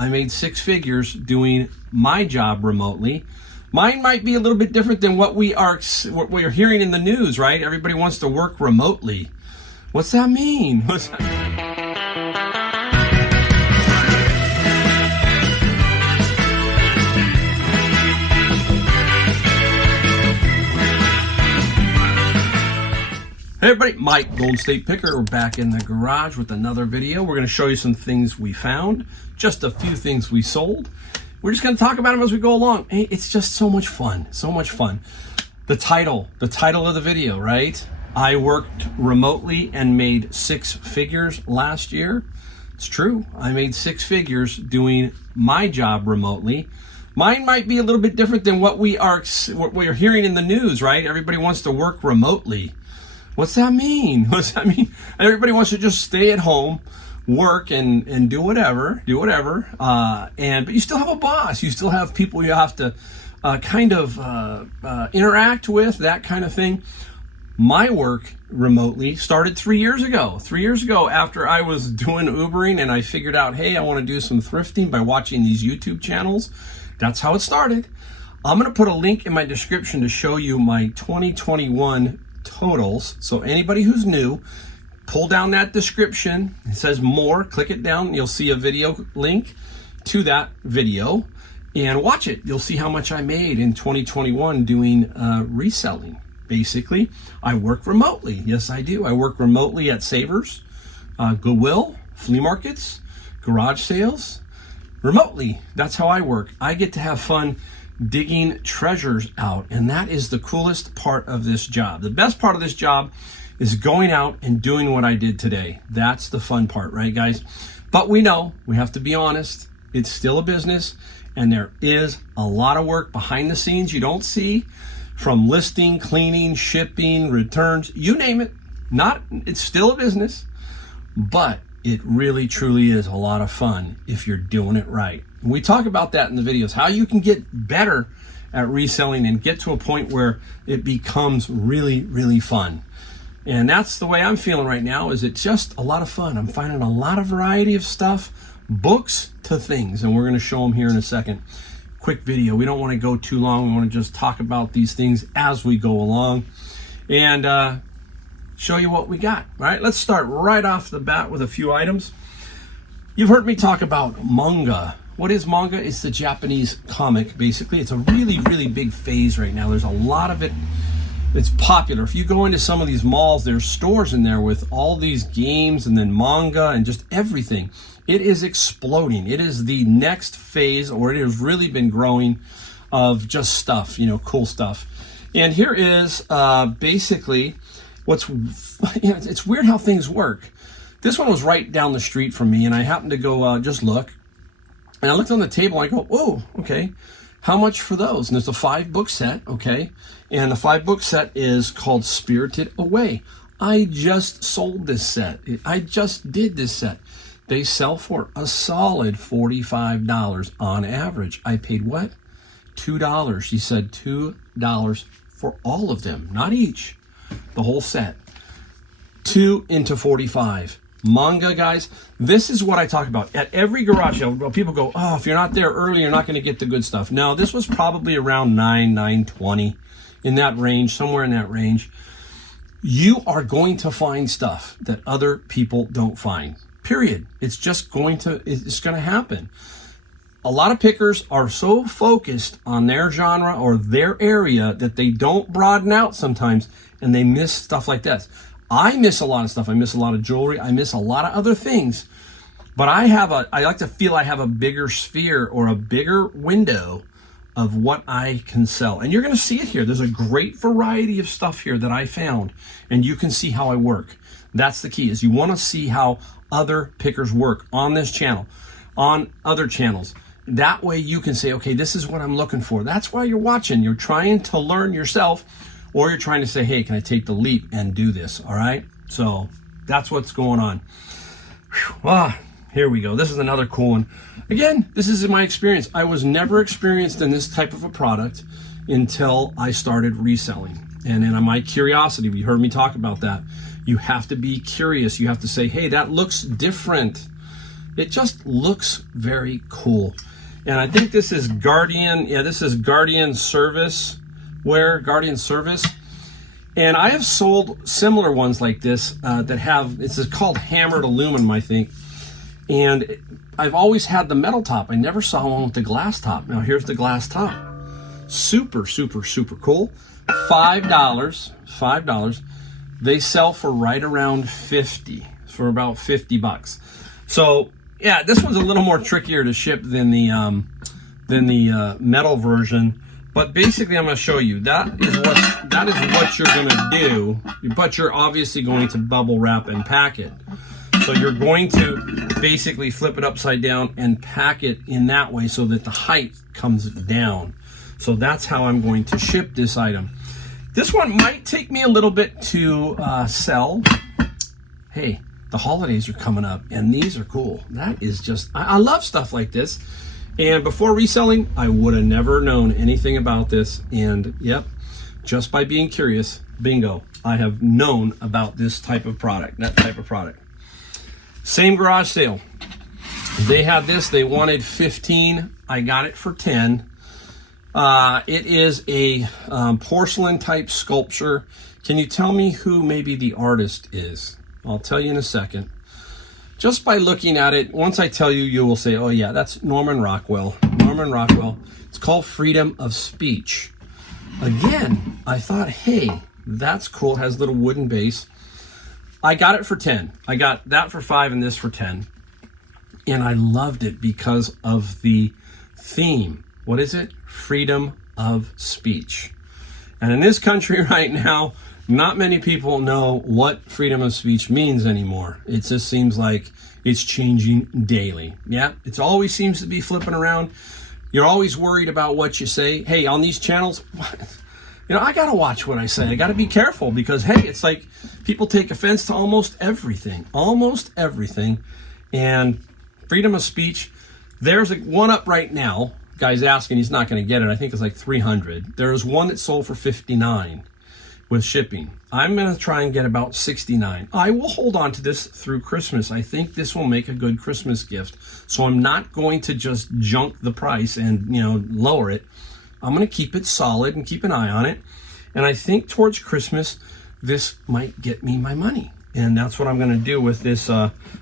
I made six figures doing my job remotely. Mine might be a little bit different than what we are hearing in the news, right? Everybody wants to work remotely. What's that mean? What's that mean? Hey everybody, Mike, Golden State Picker. We're back in the garage with another video. We're going to show you some things we found, just a few things we sold. We're just going to talk about them as we go along. Hey, it's just so much fun, so much fun. The title of the video, right? I worked remotely and made six figures last year. It's true. I made six figures doing my job remotely. Mine might be a little bit different than what we are hearing in the news, right? Everybody wants to work remotely. What's that mean? What's that mean? Everybody wants to just stay at home, work and do whatever. But you still have a boss. You still have people you have to interact with, that kind of thing. My work remotely started 3 years ago. 3 years ago, after I was doing Ubering and I figured out, hey, I want to do some thrifting by watching these YouTube channels. That's how it started. I'm going to put a link in my description to show you my 2021 totals. So anybody who's new, pull down that description. It says more, click it down, and you'll see a video link to that video and watch it. You'll see how much I made in 2021 doing reselling. Basically, I work remotely. Yes, I do. I work remotely at Savers, Goodwill, flea markets, garage sales, remotely. That's how I work. I get to have fun digging treasures out, and that is the coolest part of this job. The best part of this job is going out and doing what I did today. That's the fun part, right, guys? But we know, we have to be honest, it's still a business, and there is a lot of work behind the scenes you don't see, from listing, cleaning, shipping, returns, you name it. It's still a business, but it really truly is a lot of fun if you're doing it right. We talk about that in the videos, how you can get better at reselling and get to a point where it becomes really, really fun. And that's the way I'm feeling right now, is it's just a lot of fun. I'm finding a lot of variety of stuff, books to things, and we're going to show them here in a second. Quick video. We don't want to go too long. We want to just talk about these things as we go along and show you what we got. All right, let's start right off the bat with a few items. You've heard me talk about manga. What is manga? It's the Japanese comic, basically. It's a really, really big phase right now. There's a lot of it. It's popular. If you go into some of these malls, there's stores in there with all these games and then manga and just everything. It is exploding. It is the next phase, or it has really been growing, of just stuff, cool stuff. And here is basically it's weird how things work. This one was right down the street from me, and I happened to go just look. And I looked on the table, and I go, oh, okay, how much for those? And there's a 5-book set, okay? And the 5-book set is called Spirited Away. I just sold this set. I just did this set. They sell for a solid $45 on average. I paid what? $2. She said $2 for all of them, not each, the whole set. 2 into 45. Manga, guys, this is what I talk about at every garage sale. Well, people go, oh, if you're not there early, you're not going to get the good stuff. No, this was probably around $9.20, in that range, somewhere in that range. You are going to find stuff that other people don't find. Period. It's going to happen. A lot of pickers are so focused on their genre or their area that they don't broaden out sometimes, and they miss stuff like this. I miss a lot of stuff. I miss a lot of jewelry. I miss a lot of other things. But I like to feel I have a bigger sphere or a bigger window of what I can sell. And you're going to see it here. There's a great variety of stuff here that I found, and you can see how I work. That's the key, is you want to see how other pickers work on this channel, on other channels. That way you can say, okay, this is what I'm looking for. That's why you're watching. You're trying to learn yourself, or you're trying to say, hey, can I take the leap and do this? All right. So that's what's going on. Here we go. This is another cool one. Again, this is my experience. I was never experienced in this type of a product until I started reselling. And then my curiosity, you heard me talk about that. You have to be curious. You have to say, hey, that looks different. It just looks very cool. And I think this is Guardian. Yeah, this is Guardian Service wear, Guardian Service. And I have sold similar ones like this that have, it's called hammered aluminum, I think. And I've always had the metal top. I never saw one with the glass top. Now here's the glass top. Super, super, super cool. $5. They sell for right around 50, for about 50 bucks. So yeah, this one's a little more trickier to ship than the metal version. But basically, I'm going to show you that is what you're going to do. But you're obviously going to bubble wrap and pack it. So you're going to basically flip it upside down and pack it in that way so that the height comes down. So that's how I'm going to ship this item. This one might take me a little bit to sell. Hey, the holidays are coming up, and these are cool. That is just, I love stuff like this. And before reselling, I would have never known anything about this. And yep, just by being curious, bingo, I have known about this type of product, that type of product. Same garage sale. They had this, they wanted 15. I got it for 10. It is a porcelain type sculpture. Can you tell me who maybe the artist is? I'll tell you in a second. Just by looking at it, once I tell you, you will say, oh yeah, that's Norman Rockwell. Norman Rockwell. It's called Freedom of Speech. Again, I thought, hey, that's cool. It has a little wooden base. I got it for 10. I got that for 5 and this for 10. And I loved it because of the theme. What is it? Freedom of speech. And in this country right now, not many people know what freedom of speech means anymore. It just seems like it's changing daily. Yeah, it always seems to be flipping around. You're always worried about what you say. Hey, on these channels, you know, I got to watch what I say. I got to be careful because, hey, it's like people take offense to almost everything. Almost everything. And freedom of speech, there's one up right now. Guy's asking, he's not going to get it. I think it's like 300. There's one that sold for 59 with shipping. I'm going to try and get about 69. I will hold on to this through Christmas. I think this will make a good Christmas gift. So I'm not going to just junk the price and, you know, lower it. I'm going to keep it solid and keep an eye on it. And I think towards Christmas, this might get me my money. And that's what I'm going to do with this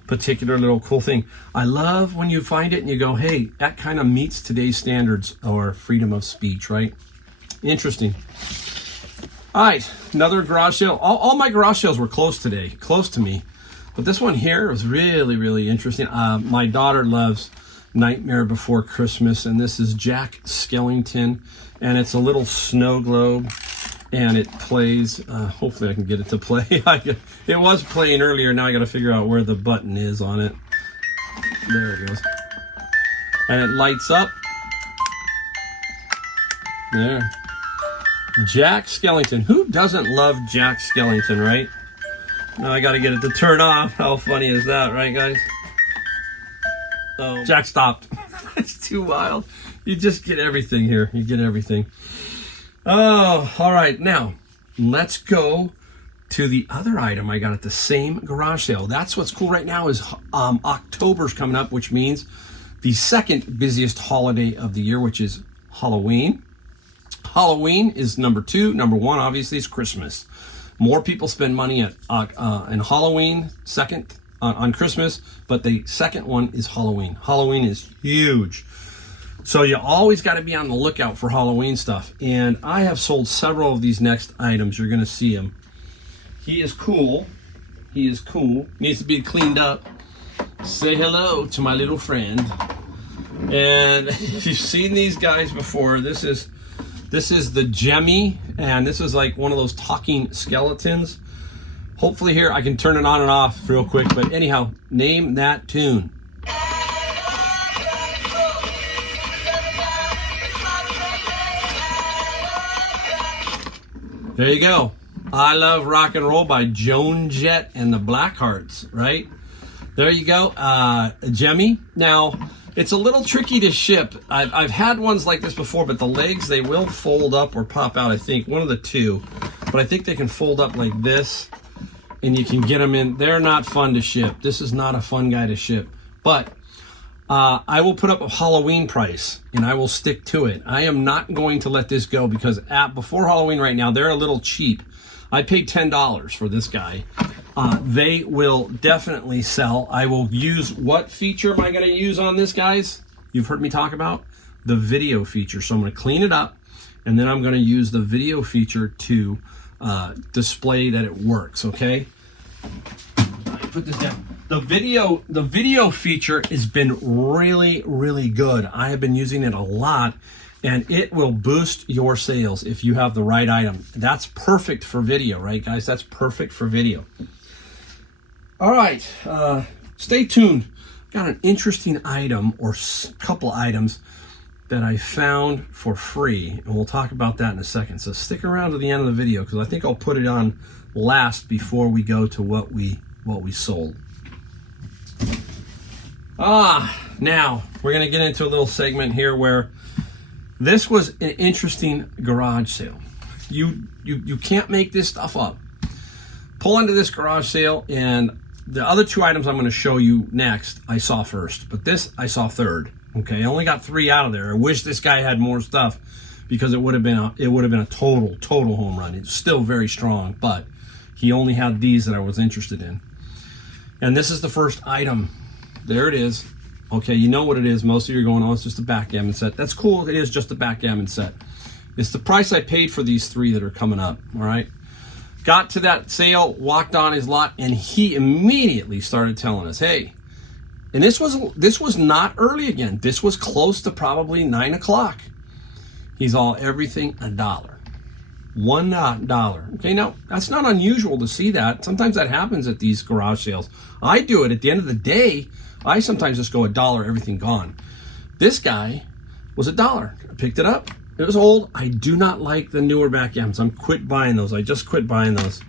particular little cool thing. I love when you find it and you go, hey, that kind of meets today's standards or freedom of speech, right? Interesting. All right, another garage sale. All my garage sales were close today, close to me. But this one here was really, really interesting. My daughter loves Nightmare Before Christmas, and this is Jack Skellington. And it's a little snow globe, and it plays. Hopefully I can get it to play. It was playing earlier. Now I got to figure out where the button is on it. There it goes. And it lights up. There. Jack Skellington. Who doesn't love Jack Skellington, right? Now I got to get it to turn off. How funny is that, right, guys? Oh, Jack stopped. It's too wild. You just get everything here. You get everything. Oh, all right. Now, let's go to the other item I got at the same garage sale. That's what's cool right now is October's coming up, which means the second busiest holiday of the year, which is Halloween. Halloween is number 2. Number 1, obviously, is Christmas. More people spend money at in Halloween on Christmas, but the second one is Halloween. Halloween is huge. So you always got to be on the lookout for Halloween stuff. And I have sold several of these next items. You're going to see him. He is cool. He is cool. Needs to be cleaned up. Say hello to my little friend. And if you've seen these guys before, this is the Jemmy, and this is like one of those talking skeletons. Hopefully here I can turn it on and off real quick, but anyhow, name that tune. There you go. I Love Rock and Roll by Joan Jett and the Blackhearts, right? There you go. Jemmy. Now, it's a little tricky to ship. I've had ones like this before, but the legs, they will fold up or pop out, I think. One of the two. But I think they can fold up like this, and you can get them in. They're not fun to ship. This is not a fun guy to ship. But I will put up a Halloween price, and I will stick to it. I am not going to let this go, because before Halloween right now, they're a little cheap. I paid $10 for this guy. They will definitely sell. I will use, what feature am I going to use on this, guys? You've heard me talk about the video feature. So I'm going to clean it up, and then I'm going to use the video feature to display that it works, okay? Put this down. The video feature has been really, really good. I have been using it a lot, and it will boost your sales if you have the right item. That's perfect for video, right, guys? That's perfect for video. All right, stay tuned. Got an interesting item, or couple items, that I found for free, and we'll talk about that in a second. So stick around to the end of the video, because I think I'll put it on last before we go to what we sold. Now we're gonna get into a little segment here where this was an interesting garage sale. You can't make this stuff up. Pull into this garage sale, and the other two items I'm going to show you next I saw first, but this I saw third. Okay, I only got 3 out of there. I wish this guy had more stuff, because it would have been a total home run. It's still very strong, but he only had these that I was interested in. And this is the first item. There it is. Okay, you know what it is. Most of you are going, oh, it's just a backgammon set. That's cool. It is just a backgammon set. It's the price I paid for these 3 that are coming up. All right. Got to that sale, walked on his lot, and he immediately started telling us, hey, and this was not early again. This was close to probably 9 o'clock. He's all, everything $1. $1. Okay, now that's not unusual to see that. Sometimes that happens at these garage sales. I do it at the end of the day. I sometimes just go $1, everything gone. This guy was $1. I picked it up. It was old. I do not like the newer backgammons. I'm quit buying those. I just quit buying those.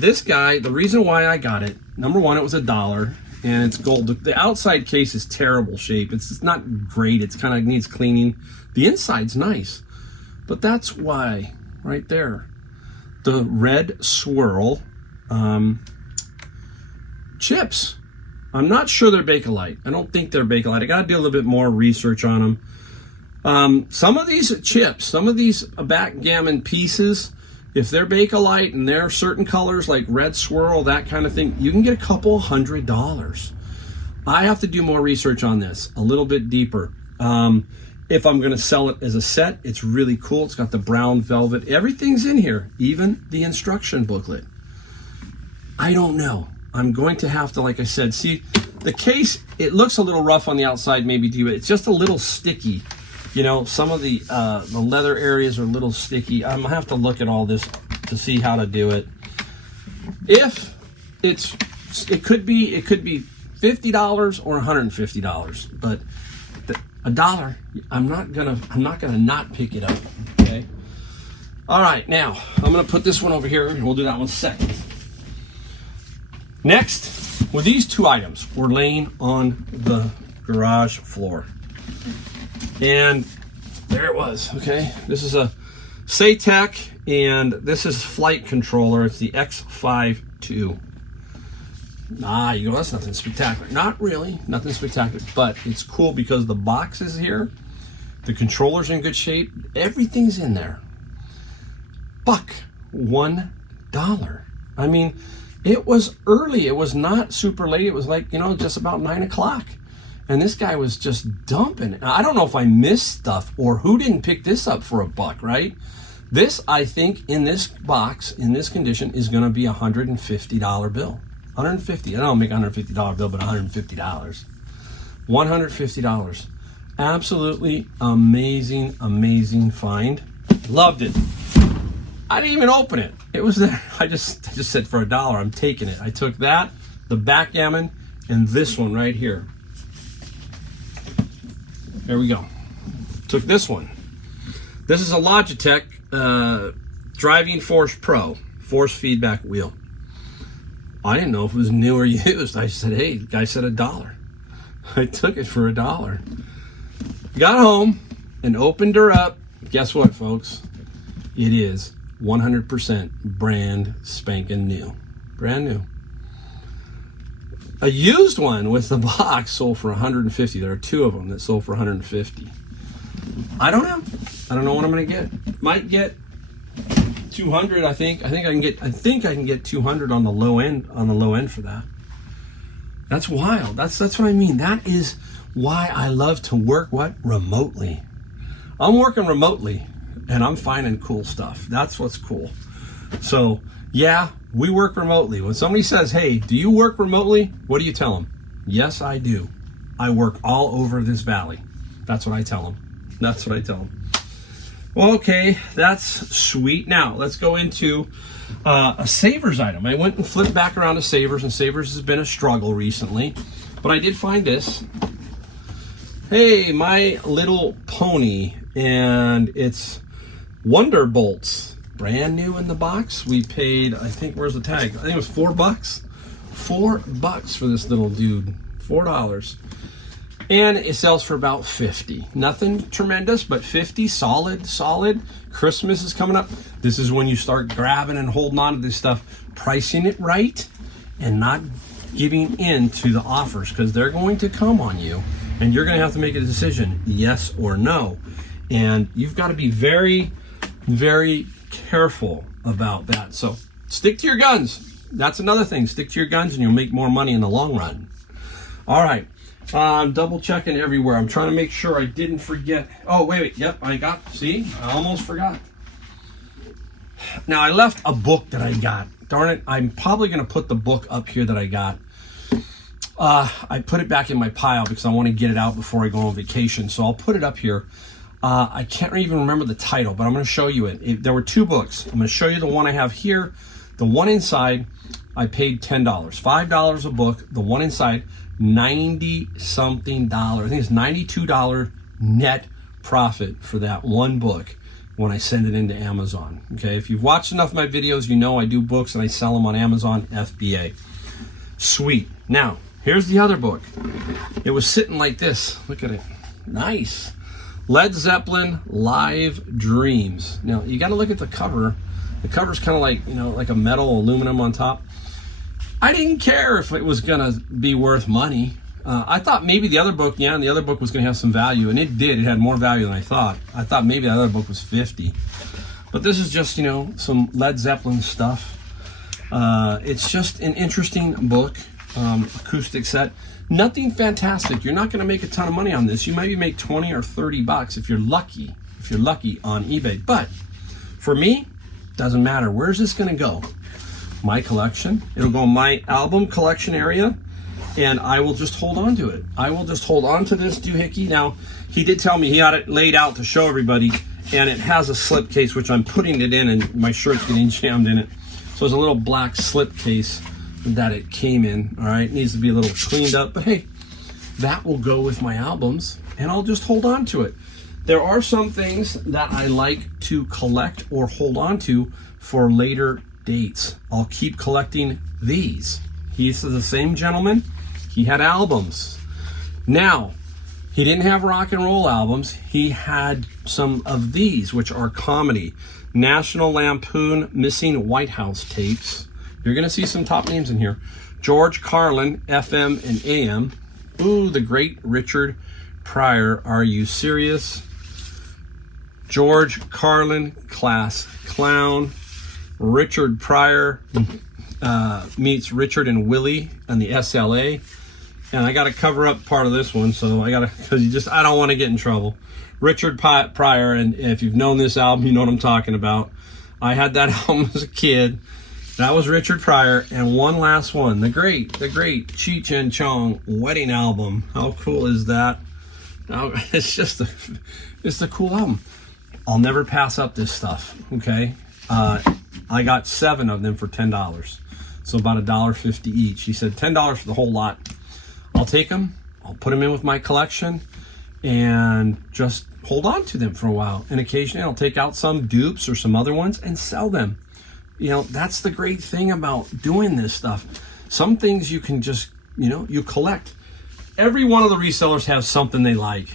This guy, the reason why I got it, number one, it was $1, and it's gold. The outside case is terrible shape. It's not great. It's kind of needs cleaning. The inside's nice. But that's why, right there, the red swirl chips. I'm not sure they're Bakelite. I don't think they're Bakelite. I got to do a little bit more research on them. Some of these chips, some of these backgammon pieces, if they're Bakelite and they're certain colors like red swirl, that kind of thing, you can get a couple $100. I have to do more research on this, a little bit deeper. If I'm going to sell it as a set, it's really cool. It's got the brown velvet. Everything's in here, even the instruction booklet. I don't know. I'm going to have to, like I said, see the case, it looks a little rough on the outside maybe to you. It's just a little sticky. You know, some of the leather areas are a little sticky. I'm gonna have to look at all this to see how to do it. If it could be $50 or $150, but $1, I'm not gonna not pick it up. Okay. All right, now I'm gonna put this one over here, and we'll do that one second. Next, with these 2 items, we're laying on the garage floor. And there it was, okay? This is a Saytech, and this is flight controller. It's the X5 II. You go, that's nothing spectacular. Not really, nothing spectacular, but it's cool because the box is here. The controller's in good shape. Everything's in there. $1. I mean, it was early. It was not super late. It was like, just about 9 o'clock. And this guy was just dumping. I don't know if I missed stuff or who didn't pick this up for $1, right? This, I think, in this box, in this condition, is going to be a $150 bill. $150. I don't make a $150 bill, but $150. $150. Absolutely amazing, amazing find. Loved it. I didn't even open it. It was there. I just said for $1, I'm taking it. I took that, the backgammon, and this one right here. There we go. Took this one. This is a Logitech Driving Force Pro force feedback wheel. I didn't know if it was new or used. I said, hey, the guy said $1. I took it for $1. Got home and opened her up. Guess what, folks? It is 100% brand spanking new. Brand new. A used one with the box sold for 150. There are two of them that sold for 150. I don't know. I don't know what I'm going to get. Might get 200. I think I can get 200 on the low end for that. That's wild. That's what I mean. That is why I love to work remotely. I'm working remotely and I'm finding cool stuff. That's what's cool. So, yeah, we work remotely. When somebody says, "Hey, do you work remotely?" What do you tell them? Yes, I do. I work all over this valley. That's what I tell them. Well, okay, that's sweet. Now, let's go into a Savers item. I went and flipped back around to Savers, and Savers has been a struggle recently. But I did find this. Hey, My Little Pony, and it's Wonderbolts. Brand new in the box. We paid, I think, where's the tag? I think it was $4. $4 for this little dude. $4. And it sells for about 50. Nothing tremendous, but 50, solid. Christmas is coming up. This is when you start grabbing and holding on to this stuff, pricing it right, and not giving in to the offers, because they're going to come on you, and you're going to have to make a decision, yes or no. And you've got to be very, very careful about that. So stick to your guns. That's another thing. Stick to your guns and you'll make more money in the long run. All right. I'm double checking everywhere. I'm trying to make sure I didn't forget. Oh, wait. Yep, I almost forgot. Now, I left a book that I got. Darn it. I'm probably going to put the book up here that I got. I put it back in my pile because I want to get it out before I go on vacation. So I'll put it up here. I can't even remember the title, but I'm going to show you it. There were two books. I'm going to show you the one I have here. The one inside, I paid $10. $5 a book. The one inside, $90-something. I think it's $92 net profit for that one book when I send it into Amazon. Okay, if you've watched enough of my videos, you know I do books and I sell them on Amazon FBA. Sweet. Now, here's the other book. It was sitting like this. Look at it. Nice. Led Zeppelin Live Dreams. Now, you got to look at the cover. The cover's kind of like, like a metal aluminum on top. I didn't care if it was going to be worth money. I thought maybe the other book was going to have some value, and it did. It had more value than I thought. I thought maybe the other book was 50. But this is just, some Led Zeppelin stuff. It's just an interesting book, acoustic set. Nothing fantastic. You're not going to make a ton of money on this. You maybe make 20 or 30 bucks if you're lucky on eBay. But for me, doesn't matter. Where's this going to go? My collection. It'll go in my album collection area, and I will just hold on to it. I will just hold on to this doohickey. Now, he did tell me he had it laid out to show everybody, and it has a slip case, which I'm putting it in, and my shirt's getting jammed in it. So there's a little black slip case that it came in. All right, it needs to be a little cleaned up, but hey, that will go with my albums, and I'll just hold on to it. There are some things that I like to collect or hold on to for later dates. I'll keep collecting these. He's the same gentleman. He had albums. Now, he didn't have rock and roll albums. He had some of these, which are comedy. National Lampoon Missing White House tapes. You're going to see some top names in here. George Carlin, FM and AM. Ooh, the great Richard Pryor. Are you serious? George Carlin, Class Clown. Richard Pryor meets Richard and Willie on the SLA. And I got to cover up part of this one, so I don't want to get in trouble. Richard Pryor, and if you've known this album, you know what I'm talking about. I had that album as a kid. That was Richard Pryor, and one last one, the great Cheech and Chong wedding album. How cool is that? Now, it's a cool album. I'll never pass up this stuff. Okay, I got 7 of them for $10, so about $1.50 each. He said $10 for the whole lot. I'll take them. I'll put them in with my collection, and just hold on to them for a while. And occasionally, I'll take out some dupes or some other ones and sell them. That's the great thing about doing this stuff. Some things you can just, you collect. Every one of the resellers has something they like.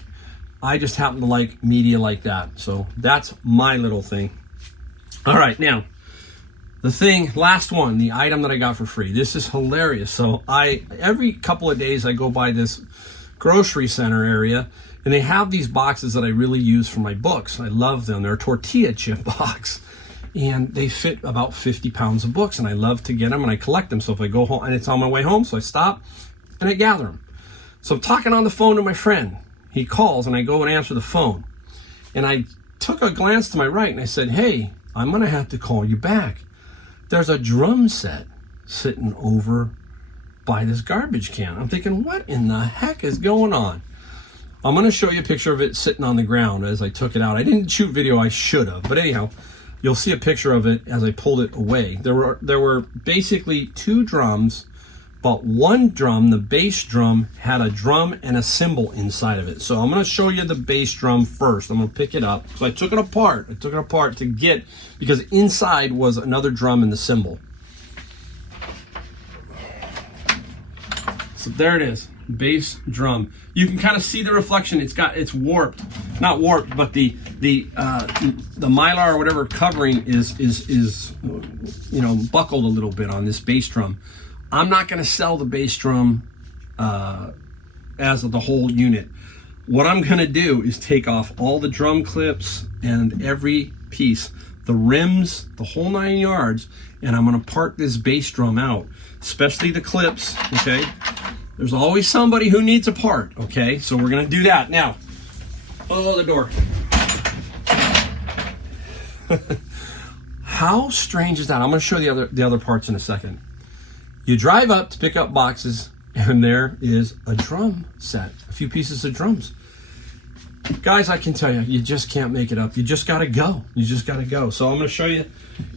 I just happen to like media like that. So that's my little thing. All right, now, Last one, the item that I got for free. This is hilarious. So every couple of days I go by this grocery center area, and they have these boxes that I really use for my books. I love them. They're a tortilla chip box, and they fit about 50 pounds of books, and I love to get them, and I collect them. So if I go home, and it's on my way home, so I stop and I gather them. So I'm talking on the phone to my friend. He calls, and I go and answer the phone. And I took a glance to my right, and I said, hey, I'm going to have to call you back. There's a drum set sitting over by this garbage can. I'm thinking, what in the heck is going on? I'm going to show you a picture of it sitting on the ground as I took it out. I didn't shoot video, I should have. But anyhow, you'll see a picture of it as I pulled it away. There were basically two drums, but one drum, the bass drum, had a drum and a cymbal inside of it. So I'm going to show you the bass drum first. I'm going to pick it up. So I took it apart. To get, because inside was another drum and the cymbal. So there it is, bass drum. You can kind of see the reflection. It's warped, not warped, but the mylar or whatever covering is buckled a little bit on this bass drum. I'm not going to sell the bass drum as the whole unit. What I'm going to do is take off all the drum clips and every piece, the rims, the whole 9 yards, and I'm going to part this bass drum out, especially the clips, okay? There's always somebody who needs a part, okay? So we're going to do that. Now, the door. How strange is that? I'm going to show you the other parts in a second. You drive up to pick up boxes, and there is a drum set, a few pieces of drums. Guys, I can tell you, you just can't make it up. You just got to go. So I'm going to show you.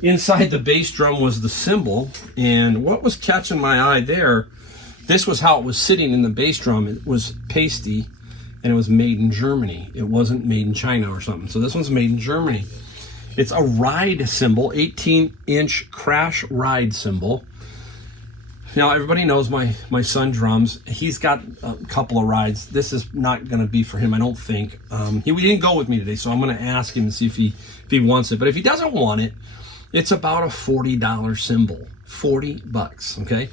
Inside the bass drum was the cymbal, and what was catching my eye there, this was how it was sitting in the bass drum. It was pasty, and it was made in Germany. It wasn't made in China or something. So this one's made in Germany. It's a ride cymbal, 18-inch crash ride cymbal. Now, everybody knows my son drums. He's got a couple of rides. This is not going to be for him, I don't think. We didn't go with me today, so I'm going to ask him and see if he wants it. But if he doesn't want it, it's about a $40 cymbal. 40 bucks, okay?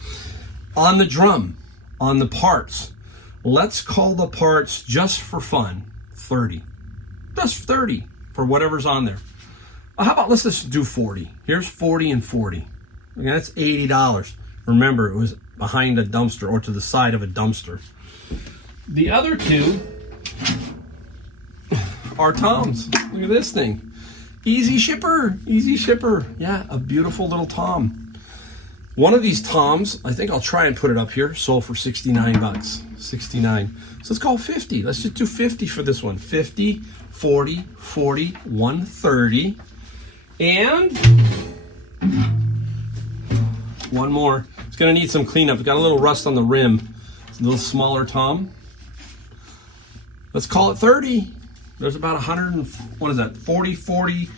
On the drum, on the parts, let's call the parts, just for fun, 30. Just 30 for whatever's on there. How about let's just do 40. Here's 40 and 40. Okay, that's $80. Remember, it was behind a dumpster or to the side of a dumpster. The other two are toms. Look at this thing. Easy shipper. Yeah, a beautiful little tom. One of these toms, I think I'll try and put it up here, sold for 69 bucks. 69. So let's call it 50. Let's just do 50 for this one. 50, 40, 40, 130. And one more. It's going to need some cleanup. It's got a little rust on the rim. It's a little smaller tom. Let's call it 30. There's about 100, what is that? 40, 40,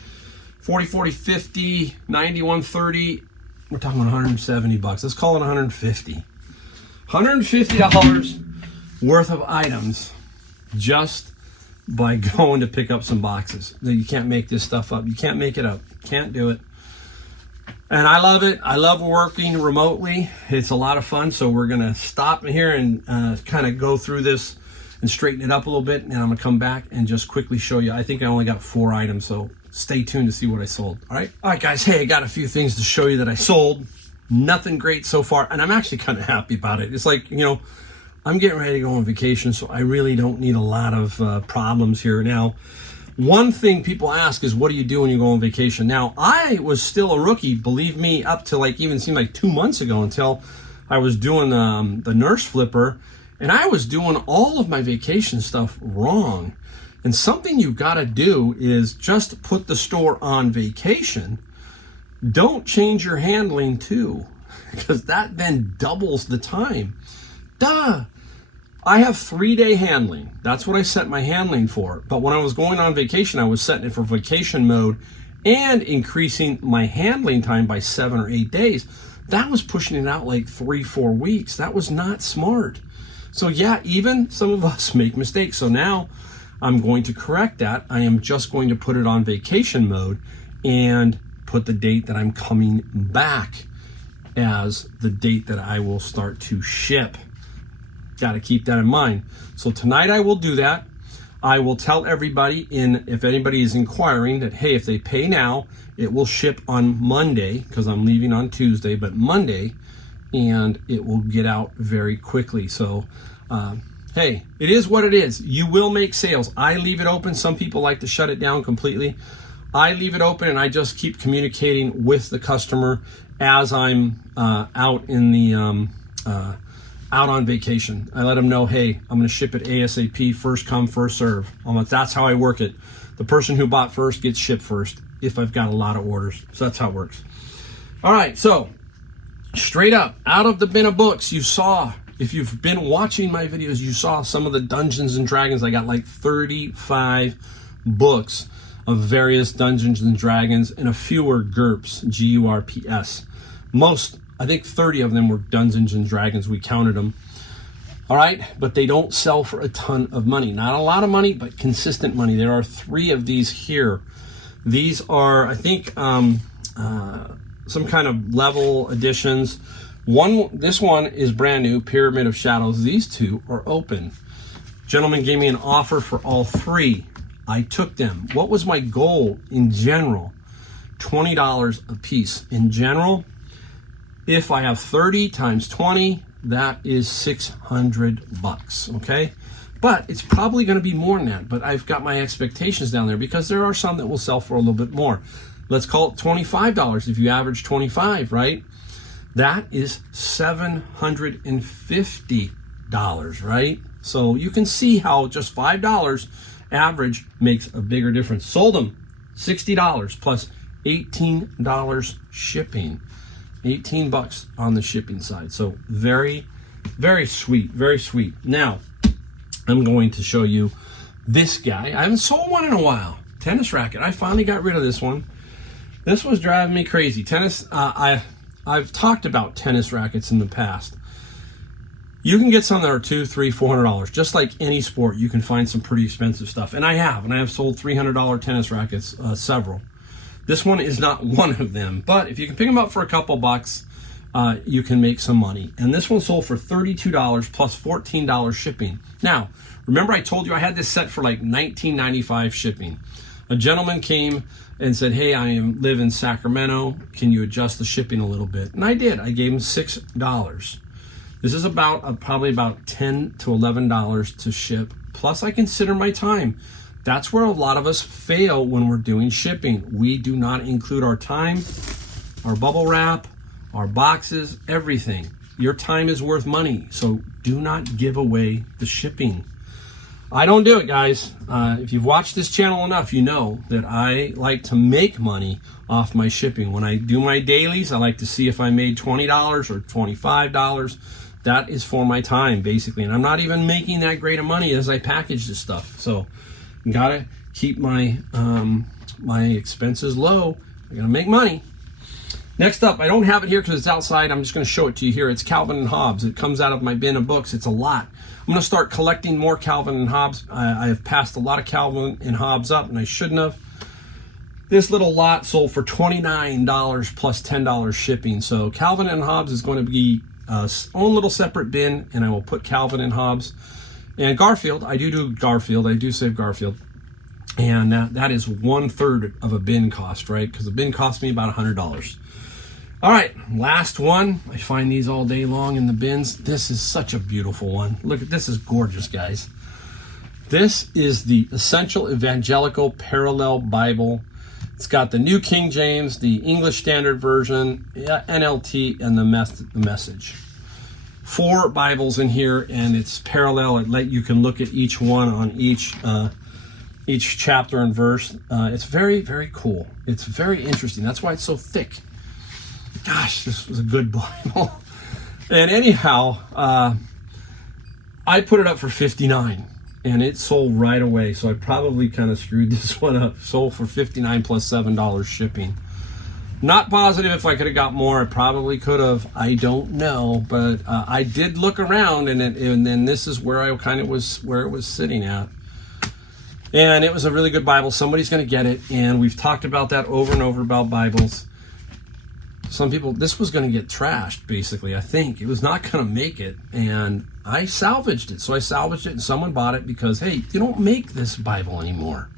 40, 40, 50, 90, 130. We're talking about 170 bucks. Let's call it 150. $150 worth of items just by going to pick up some boxes. You can't make this stuff up. You can't make it up. Can't do it. And I love it. I love working remotely. It's a lot of fun. So we're going to stop here and kind of go through this and straighten it up a little bit. And I'm going to come back and just quickly show you. I think I only got 4 items. So stay tuned to see what I sold. All right. All right, guys. Hey, I got a few things to show you that I sold. Nothing great so far. And I'm actually kind of happy about it. It's like, I'm getting ready to go on vacation. So I really don't need a lot of problems here. Now, one thing people ask is, what do you do when you go on vacation? Now, I was still a rookie, believe me, up to even seemed like 2 months ago, until I was doing the nurse flipper, and I was doing all of my vacation stuff wrong. And something you've got to do is just put the store on vacation. Don't change your handling too, because that then doubles the time. Duh. I have 3-day handling. That's what I set my handling for. But when I was going on vacation, I was setting it for vacation mode and increasing my handling time by 7 or 8 days. That was pushing it out like 3-4 weeks. That was not smart. So yeah, even some of us make mistakes. So now I'm going to correct that. I am just going to put it on vacation mode and put the date that I'm coming back as the date that I will start to ship. Got to keep that in mind. So tonight I will do that. I will tell everybody, if anybody is inquiring, that hey, if they pay now, it will ship on Monday, because I'm leaving on Tuesday, but Monday, and it will get out very quickly. So hey, it is what it is. You will make sales. I leave it open. Some people like to shut it down completely. I leave it open, and I just keep communicating with the customer as I'm out in the out on vacation. I let them know, hey, I'm going to ship it ASAP, first come, first serve. That's how I work it. The person who bought first gets shipped first if I've got a lot of orders. So that's how it works. All right, so straight up, out of the bin of books, you saw, if you've been watching my videos, you saw some of the Dungeons and Dragons. I got like 35 books of various Dungeons and Dragons, and a few were GURPS, GURPS. Most, I think 30 of them were Dungeons and Dragons. We counted them. All right, but they don't sell for a ton of money. Not a lot of money, but consistent money. There are 3 of these here. These are, I think, some kind of level additions. This one is brand new, Pyramid of Shadows. These 2 are open. Gentleman gave me an offer for all 3. I took them. What was my goal in general? $20 a piece. In general, if I have 30 times 20, that is $600, okay? But it's probably going to be more than that, but I've got my expectations down there because there are some that will sell for a little bit more. Let's call it $25 if you average 25, right? That is $750, right? So you can see how just $5 average makes a bigger difference. Sold them $60 plus $18 shipping. $18 on the shipping side. So very, very sweet, very sweet. Now, I'm going to show you this guy. I haven't sold one in a while. Tennis racket. I finally got rid of this one. This was driving me crazy. Tennis, I've talked about tennis rackets in the past. You can get some that are $200, $300, $400. Just like any sport, you can find some pretty expensive stuff. And I have sold $300 tennis rackets, several. This one is not one of them, but if you can pick them up for a couple bucks, you can make some money. And this one sold for $32 plus $14 shipping. Now, remember I told you I had this set for like $19.95 shipping. A gentleman came and said, hey, I live in Sacramento. Can you adjust the shipping a little bit? And I did. I gave him $6. This is probably about $10 to $11 to ship. Plus I consider my time. That's where a lot of us fail when we're doing shipping. We do not include our time, our bubble wrap, our boxes, everything. Your time is worth money, so do not give away the shipping. I don't do it, guys. If you've watched this channel enough, you know that I like to make money off my shipping. When I do my dailies, I like to see if I made $20 or $25. That is for my time, basically. And I'm not even making that great of money as I package this stuff. So gotta keep my my expenses low. I gotta make money. Next up, I don't have it here because it's outside. I'm just going to show it to you here. It's Calvin and Hobbes. It comes out of my bin of books. It's a lot. I'm going to start collecting more Calvin and Hobbes. I have passed a lot of Calvin and Hobbes up, and I shouldn't have. This little lot sold for $29 plus $10 shipping. So Calvin and Hobbes is going to be its own little separate bin, and I will put Calvin and Hobbes. And Garfield, I do Garfield. I do save Garfield. And that is 1/3 of a bin cost, right? Because the bin cost me about $100. All right, last one. I find these all day long in the bins. This is such a beautiful one. Look at this, is gorgeous, guys. This is the Essential Evangelical Parallel Bible. It's got the New King James, the English Standard Version, NLT, and the Message. 4 Bibles in here, and it's parallel. You can look at each one on each chapter and verse. It's very, very cool. It's very interesting. That's why it's so thick. Gosh, this was a good Bible. And anyhow, I put it up for $59, and it sold right away. So I probably kind of screwed this one up. Sold for $59 plus $7 shipping. Not positive if I could have got more. I probably could have. I don't know, but I did look around, and then this is where I kind of was, where it was sitting at. And it was a really good Bible. Somebody's going to get it. And we've talked about that over and over about Bibles. Some people, this was going to get trashed, basically, I think. It was not going to make it. And I salvaged it. So I salvaged it and someone bought it because, hey, you don't make this Bible anymore.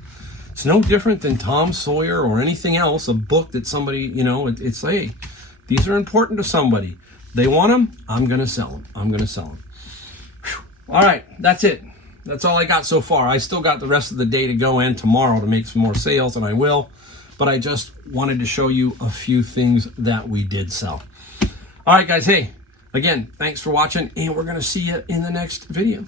It's no different than Tom Sawyer or anything else, a book that somebody, you know, it's like, hey, these are important to somebody. They want them, I'm going to sell them. I'm going to sell them. Whew. All right, that's it. That's all I got so far. I still got the rest of the day to go and tomorrow to make some more sales, and I will. But I just wanted to show you a few things that we did sell. All right, guys. Hey, again, thanks for watching, and we're going to see you in the next video.